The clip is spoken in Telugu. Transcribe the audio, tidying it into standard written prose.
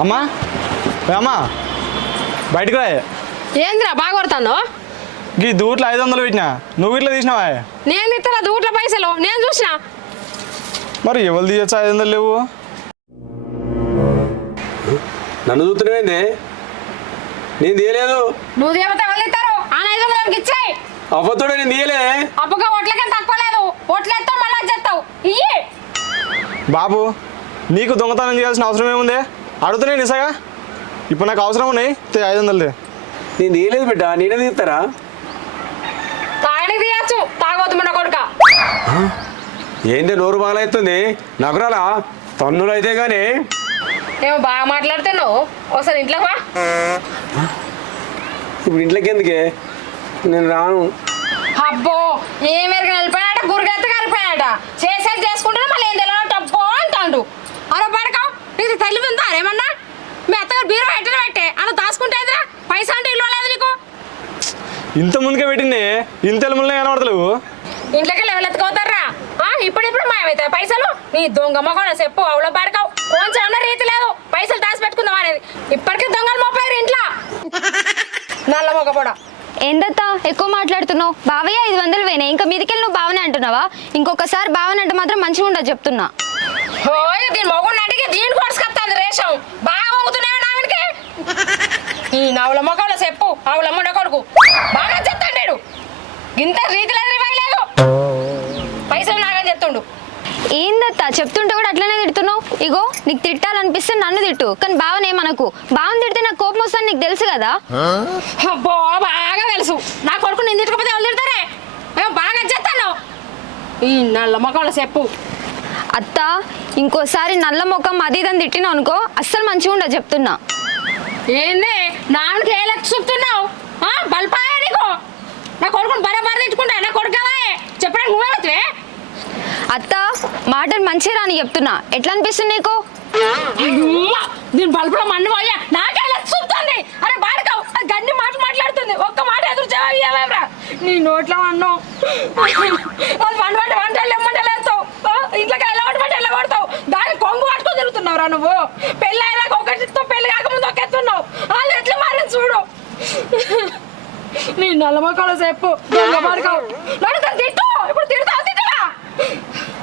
అమ్మా అమ్మా బయటకు రా. ఏందిరా బాగా కొడతాను? ఈ దూట్లో 500 పెట్టినా, నువ్వు ఇట్లా తీసినావా? నేను ఇస్తాను దూట్ల పైసలు, నేను చూసిన. మరి ఎవరు తీయచ్చు 500 లేవు? నన్ను చూస్తున్నావేంది? నేను తీయలేదు. నువ్వు దేవత వాళ్ళు ఇస్తారు, ఆ 500 ఇచ్చాయి. అవ్వతోడే నేను తీయలే. అప్పుగా ఒట్లకే తక్కువ లేదు, ఒట్లేస్తావు మళ్ళీ చేస్తావు. ఇయ్యి బాబు, నీకు దొంగతనం చేయాల్సిన అవసరం ఏముంది? అడుగుతున్నాయి నిజంగా. ఇప్పుడు నాకు అవసరం ఉన్నాయి 500. నేను తీయలేదు బిడ్డ, నేనే తీస్తారా? తాగని తీయచ్చు, తాగొద్దు మన కొడుక. ఏంటి నోరు బాగా అవుతుంది? నాకు రాలా తన్నులు అయితే కానీ. ఏమో బాగా మాట్లాడుతున్నావు, ఒకసారి ఇంట్లోకి వా. ఇప్పుడు ఇంట్లోకి ఎందుకే? నేను రాను. అబ్బో ఏం ఎరగని వెళ్ళిపోయాడ, గురిగెత్త కలిపోయాడ. చేసేది చేసుకుంటే మళ్ళీ ఏం తెలియదు టబ్బో అంటాడు. అరే పడకావు, నీకు తెలివి ఉందా? ఏమన్నా మీ అత్తగారు బీరు పెట్టే అలా దాచుకుంటేదిరా, పైసా అంటే ఇల్లు లేదు నీకు. ఇంత ముందుకే పెట్టింది, ఇంత ఎలుములనే కనబడతలేవు. ఇంట్లోకి లెవెల్ ఎత్తుకోతారా? ఇప్పుడిప్పుడు మాయమవుతాయి పైసలు. నీ దొంగమ్మ కూడా చెప్పు, అవులో పడకావు. కొంచెం అన్న రీతి లేదు, పైసలు దాచి పెట్టుకుందాం అనేది. ఇప్పటికీ దొంగలు మోపారు ఇంట్లో. నల్ల మొగ కూడా ఏందత్తా ఎక్కువ మాట్లాడుతున్నావు? బావయ్య 500 వేనే, ఇంకా మీదికెళ్ళి నువ్వు బావనే అంటున్నావా? ఇంకొకసారి బావని అంటే మాత్రం మంచిగా ఉండదు చెప్తున్నా. ఓయ్ దీని మొగుడిని అడిగి దీని కొడుచుకొస్తుంది రేషం. బాగా మొగుతున్నావు నావిడికి. ఈ నవ్వుల మొక్కలో చెప్పు, ఆవుల ముడ కొడుకు బాగా చెప్తాడు. ఇంత రీతి లేదు, రివాయలేదు. పైసలు నాగని చెప్తుండు. ఏందత్తా చెప్తుంటే కూడా అట్లనే తిడుతున్నావు? ఇగో నీకు తిట్టాలనిపిస్తే నన్ను తిట్టు, కానీ బావనేమనకు. బావని తిడితే నాకు కోపం వస్తుంది, నీకు తెలుసు కదా. అబ్బో బాగా తెలుసు. నా కొడుకు నేను తిట్టకపోతే వాళ్ళు తిడతారే. ఏమో బాగా చెప్తాను. ఈ నల్ల మొక్కలో చెప్పు. అత్త ఇంకోసారి నల్ల ముఖం అది ఇదని తిట్టినావు అనుకో, అస్సలు మంచిగా ఉండదు చెప్తున్నా. ఏంది నాన్నకి ఏ లెక్క చూపుతున్నావు? బల్పాయా నీకు? నా కొడుకుని బరాబర్ తిట్టుకుంటా. నా కొడుకు కదా చెప్పడానికి నువ్వే. అత్త మాటలు మంచిగా రాని చెప్తున్నా, ఎట్లా అనిపిస్తుంది నీకు? దీని బల్బులో మన్ను పోయా, నాకే లెక్క చూపుతుంది. అరే బాడకావు, అది గన్ని మాటలు మాట్లాడుతుంది. ఒక్క మాట ఎదురు జవాబు ఇవ్వరా? నీ నోట్లో అన్నం అది వంటలు ఎమ్మంటలేస్తావు. ఇంట్లోకి ఎలా పట్టు ఎలా పడతావు? దాన్ని కొంగు పట్టుకొని తిరుగుతున్నావురా నువ్వు. పెళ్ళి అయినాక ఒకటితో పెళ్లి కాకముందు ఒకెత్తున్నావు. వాళ్ళు ఎట్లా మారని చూడు. నీ నల్లమొక్కలో చెప్పు, బాడకావు.